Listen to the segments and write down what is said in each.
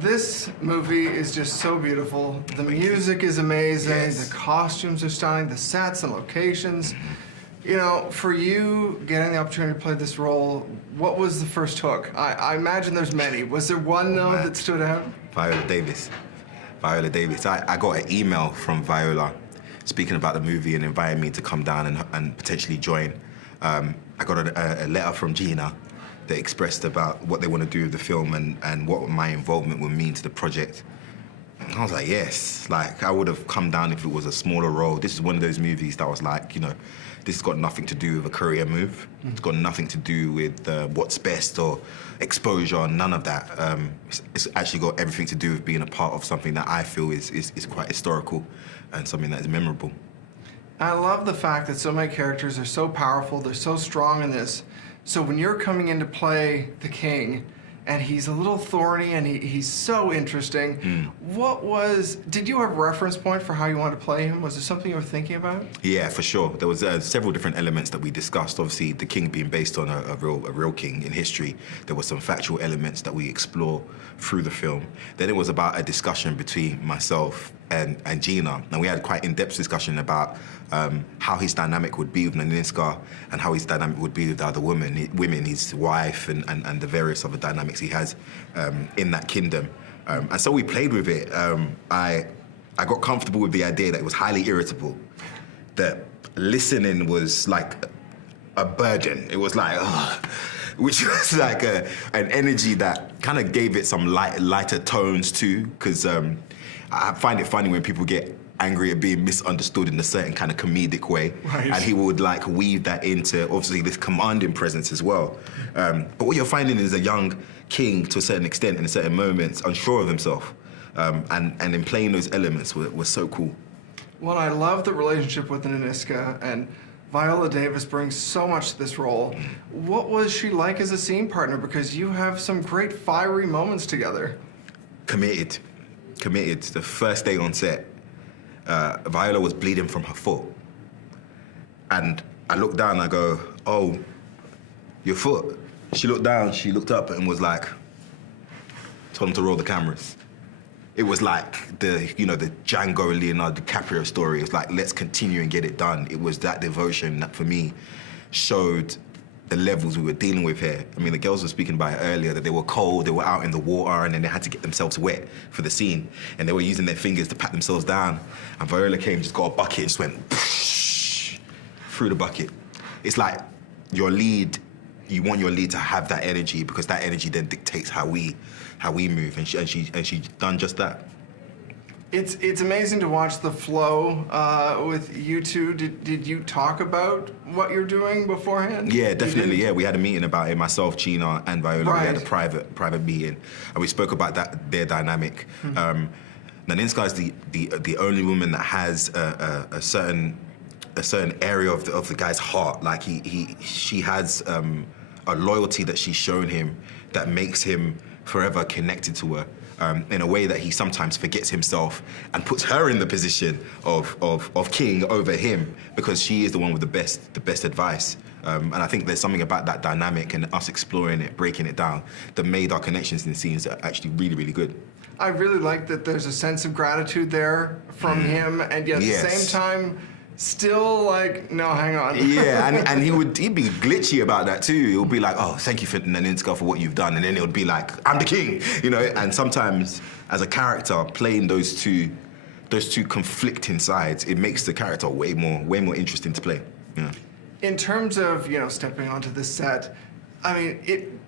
This movie is just so beautiful. The music is amazing. Yes. The costumes are stunning. The sets and locations. You know, for you getting the opportunity to play this role, what was the first hook? I imagine there's many. Was there one, though, that stood out? Viola Davis. Viola Davis. I got an email from Viola speaking about the movie and inviting me to come down and potentially join. I got a letter from Gina that expressed about what they want to do with the film and what my involvement would mean to the project. And I was like, yes. Like, I would have come down if it was a smaller role. This is one of those movies that was like, you know, this has got nothing to do with a career move. It's got nothing to do with what's best or exposure, none of that. It's actually got everything to do with being a part of something that I feel is quite historical and something that is memorable. I love the fact that so many characters are so powerful, they're so strong in this. So when you're coming in to play the king, and he's a little thorny and he's so interesting, did you have a reference point for how you wanted to play him? Was there something you were thinking about? Yeah, for sure. There was several different elements that we discussed. Obviously, the king being based on a real king in history. There were some factual elements that we explore through the film. Then it was about a discussion between myself and Gina, and we had quite in-depth discussion about how his dynamic would be with Nanisca and how his dynamic would be with the other women, his wife, and the various other dynamics he has in that kingdom. And so we played with it. I got comfortable with the idea that it was highly irritable, that listening was like a burden. It was like, ugh, which was like an energy that kind of gave it some lighter tones too, because I find it funny when people get angry at being misunderstood in a certain kind of comedic way. Right. And he would like weave that into obviously this commanding presence as well. But what you're finding is a young king to a certain extent in certain moments, unsure of himself. And in playing those elements was so cool. Well, I love the relationship with Nanisca, and Viola Davis brings so much to this role. What was she like as a scene partner? Because you have some great fiery moments together. Committed. The first day on set, Viola was bleeding from her foot. And I looked down and I go, oh, your foot? She looked down, she looked up and was like, told him to roll the cameras. It was like the Django Leonardo DiCaprio story. It was like, let's continue and get it done. It was that devotion that for me showed the levels we were dealing with here. I mean, the girls were speaking about it earlier, that they were cold, they were out in the water, and then they had to get themselves wet for the scene. And they were using their fingers to pat themselves down. And Viola came, just got a bucket, and just went through the bucket. It's like your lead, you want your lead to have that energy, because that energy then dictates how we move, and she done just that. It's amazing to watch the flow with you two. Did you talk about what you're doing beforehand? Yeah, definitely. Yeah, we had a meeting about it. Myself, Gina, and Viola. Right. We had a private meeting, and we spoke about their dynamic. Nanisca is the only woman that has a certain area of the guy's heart. Like she has a loyalty that she's shown him that makes him forever connected to her. In a way that he sometimes forgets himself and puts her in the position of king over him, because she is the one with the best advice. And I think there's something about that dynamic and us exploring it, breaking it down, that made our connections in the scenes actually really, really good. I really like that there's a sense of gratitude there from him, and yet at the same time, still like, no, hang on. Yeah, and he'd be glitchy about that too. He'll be like, oh, thank you for Nanisca for what you've done. And then it would be like, I'm the king, you know? And sometimes as a character, playing those two conflicting sides, it makes the character way more interesting to play. Yeah. In terms of, stepping onto the set, I mean,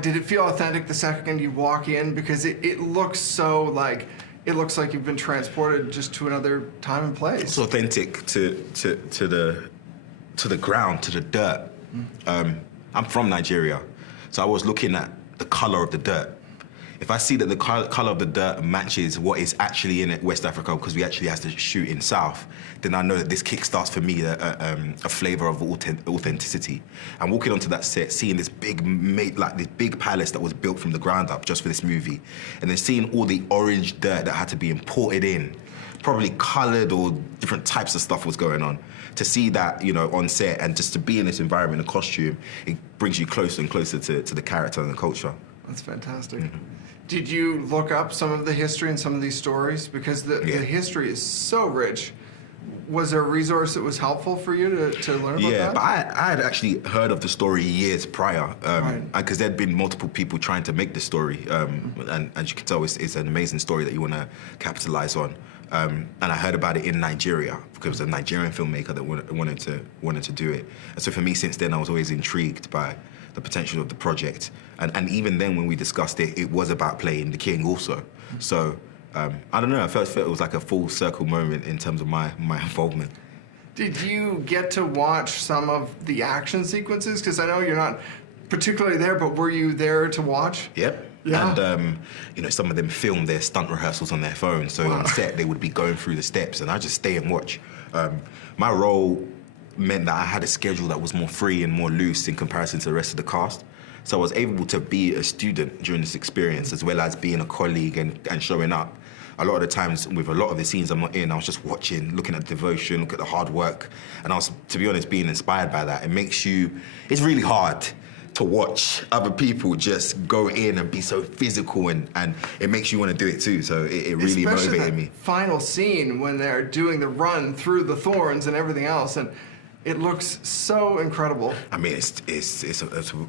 did it feel authentic the second you walk in? Because it looks so like, it looks like you've been transported just to another time and place. It's authentic to the ground, to the dirt. I'm from Nigeria, so I was looking at the color of the dirt. If I see that the color of the dirt matches what is actually in West Africa, because we actually have to shoot in South, then I know that this kickstarts for me a flavor of authenticity. And walking onto that set, seeing this big palace that was built from the ground up just for this movie, and then seeing all the orange dirt that had to be imported in, probably colored or different types of stuff was going on. To see that, on set, and just to be in this environment, a costume, it brings you closer and closer to the character and the culture. That's fantastic. Did you look up some of the history and some of these stories? Because the history is so rich. Was there a resource that was helpful for you to learn about that? Yeah, but I had actually heard of the story years prior, because there'd been multiple people trying to make the story, and as you can tell, it's an amazing story that you want to capitalize on. And I heard about it in Nigeria because it was a Nigerian filmmaker that wanted to do it. And so for me, since then, I was always intrigued by the potential of the project. And even then, when we discussed it, it was about playing the king also. So I don't know, I felt it was like a full circle moment in terms of my involvement. Did you get to watch some of the action sequences? Because I know you're not particularly there, but were you there to watch? Yep. Yeah. And, you know, some of them filmed their stunt rehearsals on their phones. So on set, they would be going through the steps, and I just stay and watch. My role meant that I had a schedule that was more free and more loose in comparison to the rest of the cast. So I was able to be a student during this experience, as well as being a colleague and showing up. A lot of the times, with a lot of the scenes I'm not in, I was just watching, looking at the devotion, look at the hard work. And I was, to be honest, being inspired by that. It makes you, it's really hard to watch other people just go in and be so physical, and it makes you want to do it too. So it really motivated me. Final scene when they're doing the run through the thorns and everything else, and it looks so incredible. I mean, it's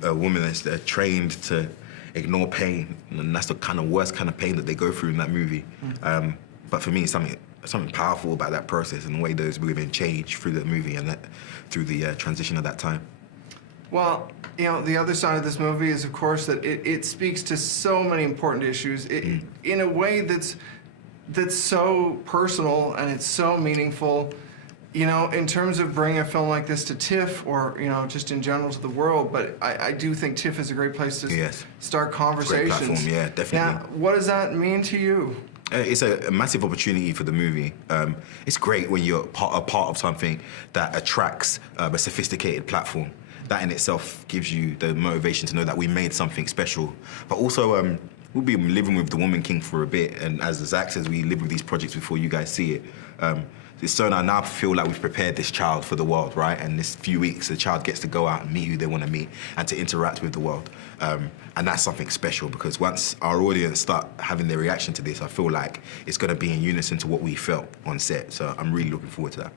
a woman that's trained to ignore pain, and that's the kind of worst kind of pain that they go through in that movie. But for me, something powerful about that process and the way those women change through the movie and through the transition of that time. Well, you know, the other side of this movie is, of course, that it speaks to so many important issues in a way that's so personal, and it's so meaningful. You know, in terms of bringing a film like this to TIFF, or, you know, just in general to the world, but I do think TIFF is a great place to start conversations. Great platform, yeah, definitely. Now, what does that mean to you? It's a massive opportunity for the movie. It's great when you're a part of something that attracts a sophisticated platform. That in itself gives you the motivation to know that we made something special. But also, we'll be living with the Woman King for a bit, and as Zach says, we live with these projects before you guys see it. So now I feel like we've prepared this child for the world, right? And this few weeks, the child gets to go out and meet who they want to meet and to interact with the world. And that's something special, because once our audience start having their reaction to this, I feel like it's going to be in unison to what we felt on set. So I'm really looking forward to that.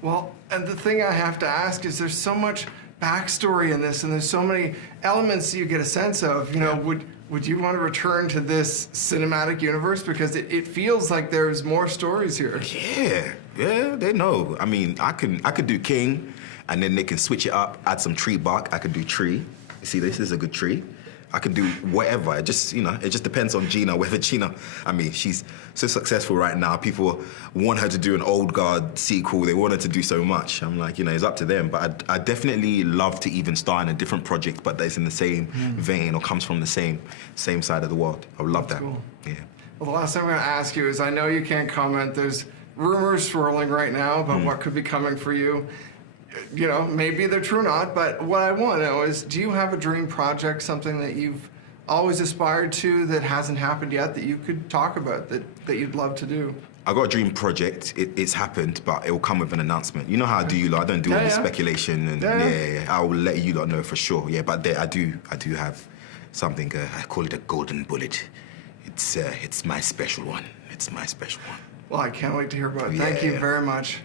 Well, and the thing I have to ask is, there's so much backstory in this, and there's so many elements you get a sense of. You know, would you want to return to this cinematic universe? Because it feels like there's more stories here. Yeah, they know. I mean, I could do King, and then they can switch it up, add some tree bark. I could do tree. You see, this is a good tree. I can do whatever. It just, you know, it just depends on Gina. Whether Gina, I mean, she's so successful right now. People want her to do an old guard sequel. They want her to do so much. I'm like, you know, it's up to them. But I definitely love to even star in a different project, but that's in the same vein or comes from the same side of the world. I would love that. Cool. Yeah. Well, the last thing I'm going to ask you is, I know you can't comment. There's rumors swirling right now about what could be coming for you. You know, maybe they're true or not, but what I want to know is, do you have a dream project, something that you've always aspired to that hasn't happened yet, that you could talk about, that you'd love to do? I got a dream project. It's happened, but it will come with an announcement. You know how I do, you lot. I don't do all the speculation, and I will let you lot know for sure. Yeah, but I do have something. I call it a golden bullet. It's my special one. It's my special one. Well, I can't wait to hear about it. Thank you very much.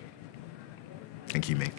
Thank you, mate.